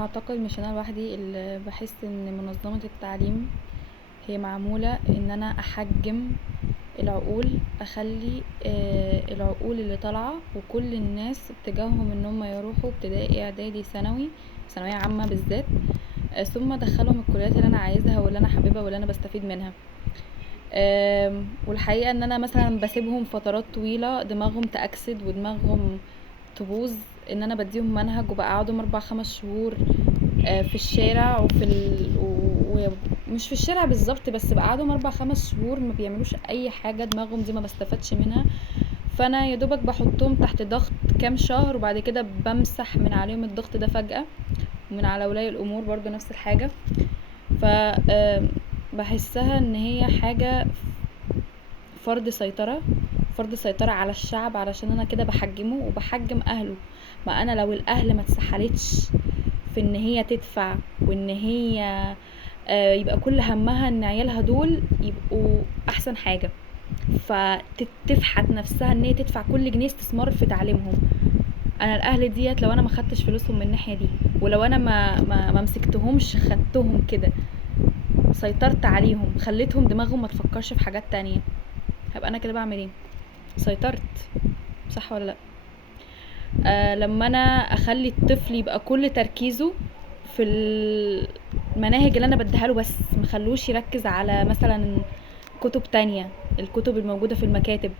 اعتقد مش انا لوحدي اللي بحس ان منظمة التعليم هي معمولة ان انا احجم العقول، اخلي العقول اللي طالعة وكل الناس اتجاههم ان هم يروحوا ابتدائي اعدادي ثانوية عامة بالذات، ثم ادخلهم الكليات اللي انا عايزها واللي انا حاببها واللي انا بستفيد منها. والحقيقة ان انا مثلا بسيبهم فترات طويلة دماغهم تأكسد ودماغهم تبوظ، ان انا بديهم منهج وبقعدهم 4 5 شهور في الشارع ومش في الشارع بالظبط، بس بقعدهم 4 5 شهور ما بيعملوش اي حاجة، دماغهم دي ما بستفادش منها. فانا يا دوبك بحطهم تحت ضغط كام شهر وبعد كده بمسح من عليهم الضغط ده فجأة، ومن على ولاي الامور برضو نفس الحاجة. ف بحسها ان هي حاجة فرض سيطرة على الشعب، علشان انا كده بحجمه وبحجم اهله. ما انا لو الاهل ما اتسحلتش في ان هي تدفع وان هي يبقى كل همها ان عيالها دول يبقوا احسن حاجة، فتفحت نفسها ان هي تدفع كل جنيه استثمار في تعليمهم. انا الاهل ديت لو انا ما خدتش فلوسهم من الناحية دي، ولو انا ما مسكتهمش، خدتهم كده سيطرت عليهم، خليتهم دماغهم ما تفكرش في حاجات تانية، هبقى انا كده بعمل ايه؟ سيطرت، صح ولا لا؟ لما انا اخلي الطفل يبقى كل تركيزه في المناهج اللي انا بديها له بس، مخلوش يركز على مثلا كتب تانية، الكتب الموجودة في المكاتب،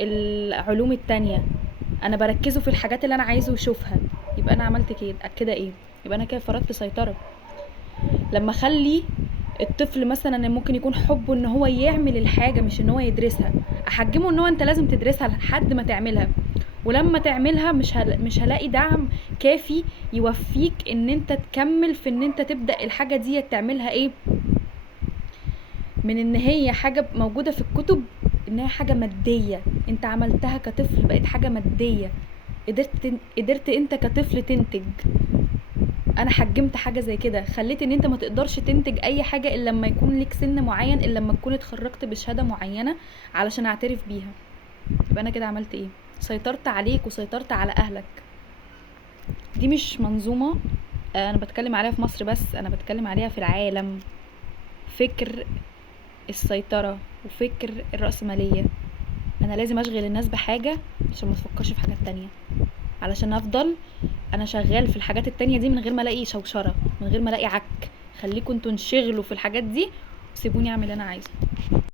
العلوم التانية، انا بركزه في الحاجات اللي انا عايزه يشوفها، يبقى انا عملت كده ايه؟ يبقى انا كده فرضت سيطرة. لما اخلي الطفل مثلا ممكن يكون حبه ان هو يعمل الحاجة مش ان هو يدرسها، احجمه ان هو انت لازم تدرسها لحد ما تعملها، ولما تعملها مش هلاقي دعم كافي يوفيك ان انت تكمل في ان انت تبدأ الحاجة دي تعملها ايه، من ان هي حاجة موجودة في الكتب، ان هي حاجة مادية انت عملتها كطفل بقت حاجة مادية، قدرت انت كطفل تنتج. انا حجمت حاجة زي كده، خليت ان انت ما تقدرش تنتج اي حاجة الا لما يكون لك سن معين، الا لما تكون اتخرجت بشهادة معينة علشان اعترف بيها. يبقى انا كده عملت ايه؟ سيطرت عليك وسيطرت على اهلك. دي مش منظومة انا بتكلم عليها في مصر بس، انا بتكلم عليها في العالم. فكر السيطرة وفكر الرأسمالية، انا لازم اشغل الناس بحاجة عشان ما تفكرش في حاجات تانية، علشان افضل انا شغال في الحاجات التانية دي من غير ما الاقي شوشرة، من غير ما الاقي عك. خليكم انتوا انشغلوا في الحاجات دي وسيبوني اعمل اللي انا عايزه.